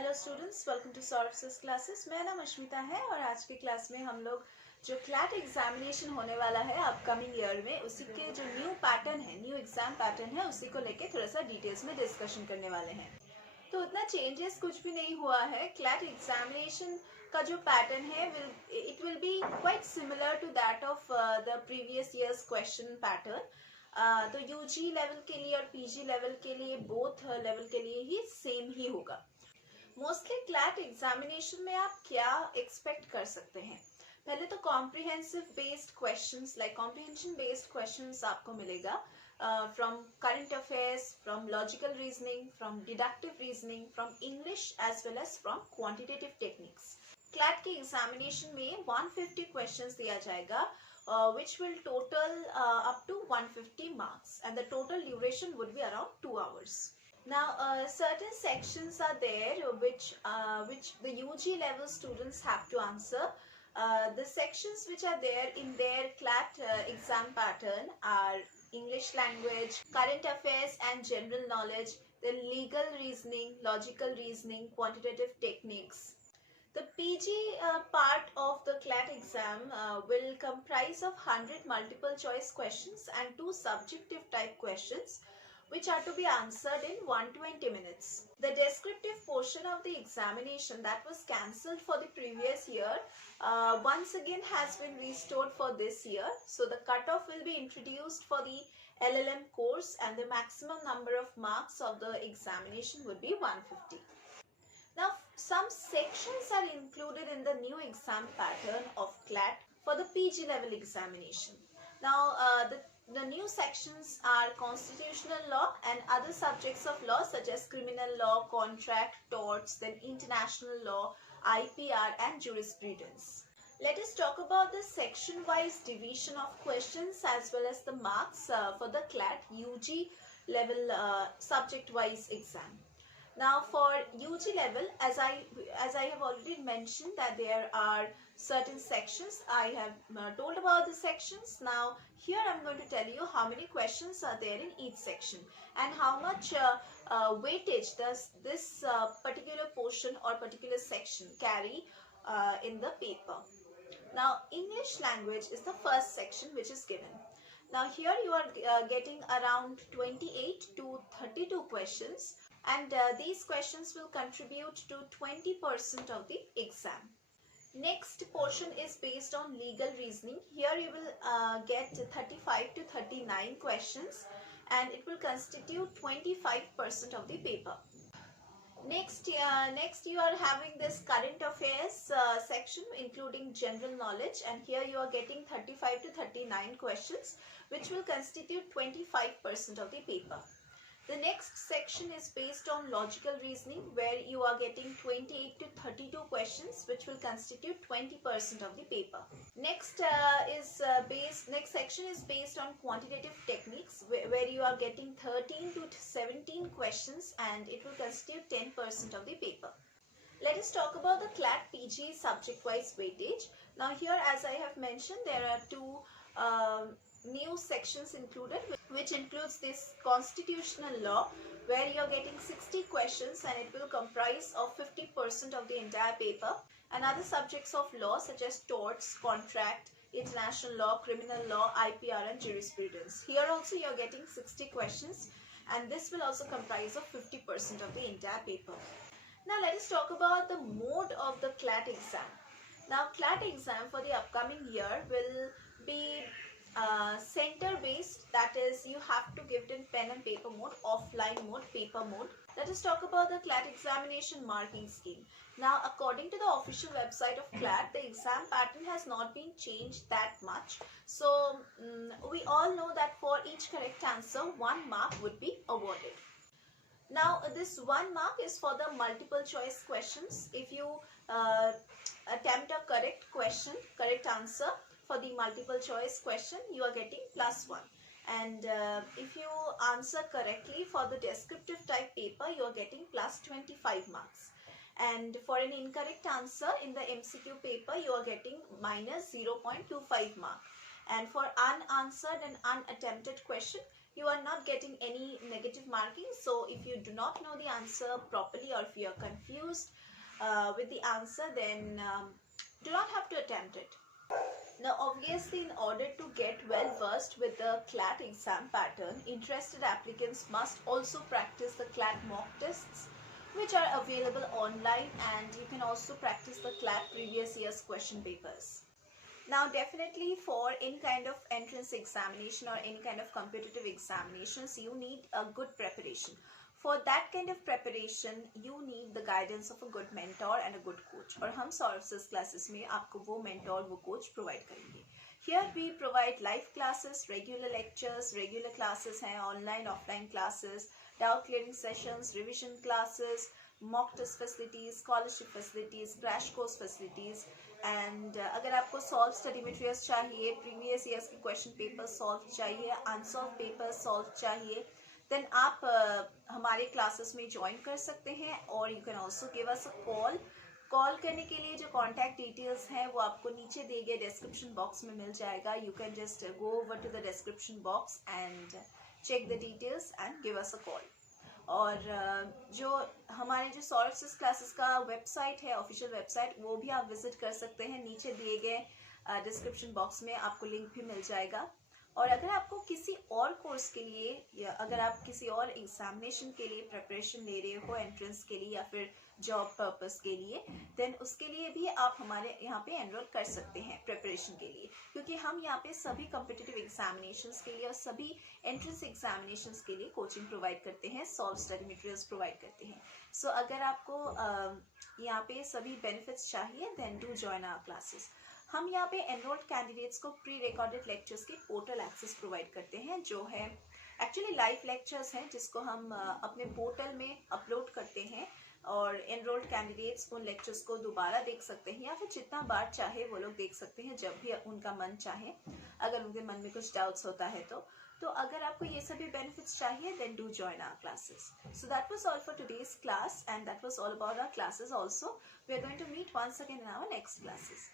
Hello students, welcome to sources classes. मेरा नाम अश्मिता है और आज की क्लास में हम लोग जो क्लैट एग्जामिनेशन होने वाला है अपकमिंग ईयर में, उसी के जो न्यू पैटर्न है, न्यू एग्जाम पैटर्न है, उसी को लेके थोड़ा सा डिटेल्स में डिस्कशन करने वाले हैं। तो उतना चेंजेस कुछ भी नहीं हुआ है। क्लैट एग्जामिनेशन का जो पैटर्न है it will be quite similar to that of the previous years question pattern. तो यूजी लेवल के लिए और पीजी लेवल के लिए, बोथ लेवल के लिए ही सेम ही होगा। मोस्टली क्लैट एग्जामिनेशन में आप क्या एक्सपेक्ट कर सकते हैं? पहले तो comprehensive based questions, like comprehension based questions आपको मिलेगा from current affairs, from logical reasoning, from deductive reasoning, from English as well as from quantitative techniques. CLAT के एग्जामिनेशन में 150 क्वेश्चंस दिया जाएगा, which will total up to 150 marks, and the total duration would be around 2 hours. Now, certain sections are there which the UG level students have to answer. The sections which are there in their CLAT exam pattern are English language, current affairs and general knowledge, then legal reasoning, logical reasoning, quantitative techniques. The PG part of the CLAT exam will comprise of 100 multiple choice questions and 2 subjective type questions, which are to be answered in 120 minutes. The descriptive portion of the examination that was cancelled for the previous year once again has been restored for this year. So the cutoff will be introduced for the LLM course, and the maximum number of marks of the examination would be 150. Now, some sections are included in the new exam pattern of CLAT for the PG level examination. Now, the new sections are constitutional law and other subjects of law such as criminal law, contract, torts, then international law, IPR and jurisprudence. Let us talk about the section-wise division of questions as well as the marks for the CLAT UG level subject-wise exam. Now, for UG level, as I have already mentioned that there are certain sections. I have told about the sections. Now, here I am going to tell you how many questions are there in each section and how much weightage does this particular portion or particular section carry in the paper. Now, English language is the first section which is given. Now, here you are getting around 28 to 32 questions. And these questions will contribute to 20% of the exam. Next portion is based on legal reasoning. Here you will get 35 to 39 questions and it will constitute 25% of the paper. Next you are having this current affairs section including general knowledge, and here you are getting 35 to 39 questions which will constitute 25% of the paper. The next section is based on logical reasoning, where you are getting 28 to 32 questions which will constitute 20% of the paper. Next section is based on quantitative techniques, where you are getting 13 to 17 questions and it will constitute 10% of the paper. Let us talk about the CLAT PG subject-wise weightage. Now, here, as I have mentioned, there are 2 new sections included, which includes this constitutional law, where you are getting 60 questions and it will comprise of 50% of the entire paper, and other subjects of law such as torts, contract, international law, criminal law, IPR and jurisprudence. Here also you are getting 60 questions and this will also comprise of 50% of the entire paper. Now, let us talk about the mode of the CLAT exam. Now, CLAT exam for the upcoming year will be center based, that is you have to give it in pen and paper mode, offline mode, paper mode. Let us talk about the CLAT examination marking scheme. Now, according to the official website of CLAT, the exam pattern has not been changed that much. So we all know that for each correct answer 1 mark would be awarded. Now, this 1 mark is for the multiple choice questions. If you attempt a correct answer for the multiple choice question, you are getting +1. And if you answer correctly for the descriptive type paper, you are getting +25 marks. And for an incorrect answer in the MCQ paper, you are getting -0.25 mark. And for unanswered and unattempted question, you are not getting any negative marking. So if you do not know the answer properly, or if you are confused with the answer, then do not have to attempt it. Now obviously, in order to get well versed with the CLAT exam pattern, interested applicants must also practice the CLAT mock tests, which are available online, and you can also practice the CLAT previous year's question papers. Now definitely for any kind of entrance examination or any kind of competitive examinations, you need a good preparation. For that kind of preparation, you need the guidance of a good mentor and a good coach. और हम sources classes में आपको वो mentor, वो coach provide करेंगे. Here we provide live classes, regular lectures, regular classes हैं, online, offline classes, doubt clearing sessions, revision classes, mock test facilities, scholarship facilities, crash course facilities. And अगर आपको solve study materials चाहिए, previous years के question paper solve चाहिए, unsolved paper solve चाहिए, then आप हमारे classes में ज्वाइन कर सकते हैं. और you can also give us a call. Call करने के लिए जो कॉन्टैक्ट डिटेल्स हैं वो आपको नीचे दिए गए डिस्क्रिप्शन बॉक्स में मिल जाएगा. You can just go over to the description box and check the details and give us a call. और जो हमारे जो सोर्सेस क्लासेस का वेबसाइट है, ऑफिशियल वेबसाइट, वो भी आप विजिट कर सकते हैं. नीचे दिए गए डिस्क्रिप्शन बॉक्स में आपको लिंक भी मिल जाएगा. और अगर आपको किसी और कोर्स के लिए, या अगर आप किसी और एग्जामिनेशन के लिए प्रिपरेशन ले रहे हो, एंट्रेंस के लिए या फिर जॉब पर्पस के लिए, देन उसके लिए भी आप हमारे यहाँ पे एनरोल कर सकते हैं प्रिपरेशन के लिए. क्योंकि हम यहाँ पे सभी कॉम्पिटिटिव एग्जामिनेशंस के लिए और सभी एंट्रेंस एग्जामिनेशंस के लिए कोचिंग प्रोवाइड करते हैं, सॉल्व स्टडी मटेरियल्स प्रोवाइड करते हैं. सो अगर आपको यहाँ पे सभी बेनिफिट्स चाहिए, then do join our classes. हम यहाँ पे एनरोल्ड कैंडिडेट्स को प्री रिकॉर्डेड लेक्चर्स के पोर्टल एक्सेस प्रोवाइड करते हैं, जो है एक्चुअली लाइव लेक्चर्स हैं, जिसको हम अपने पोर्टल में अपलोड करते हैं. और एनरोल्ड कैंडिडेट्स उन लेक्चर्स को दोबारा देख सकते हैं, या फिर जितना बार चाहे वो लोग देख सकते हैं, जब भी उनका मन चाहे, अगर उनके मन में कुछ डाउट्स होता है तो अगर आपको ये सभी बेनिफिट्स चाहिए, then do join our classes. So that was all for today's class, and that was all about our classes. Also we are going to meet once again in our next classes.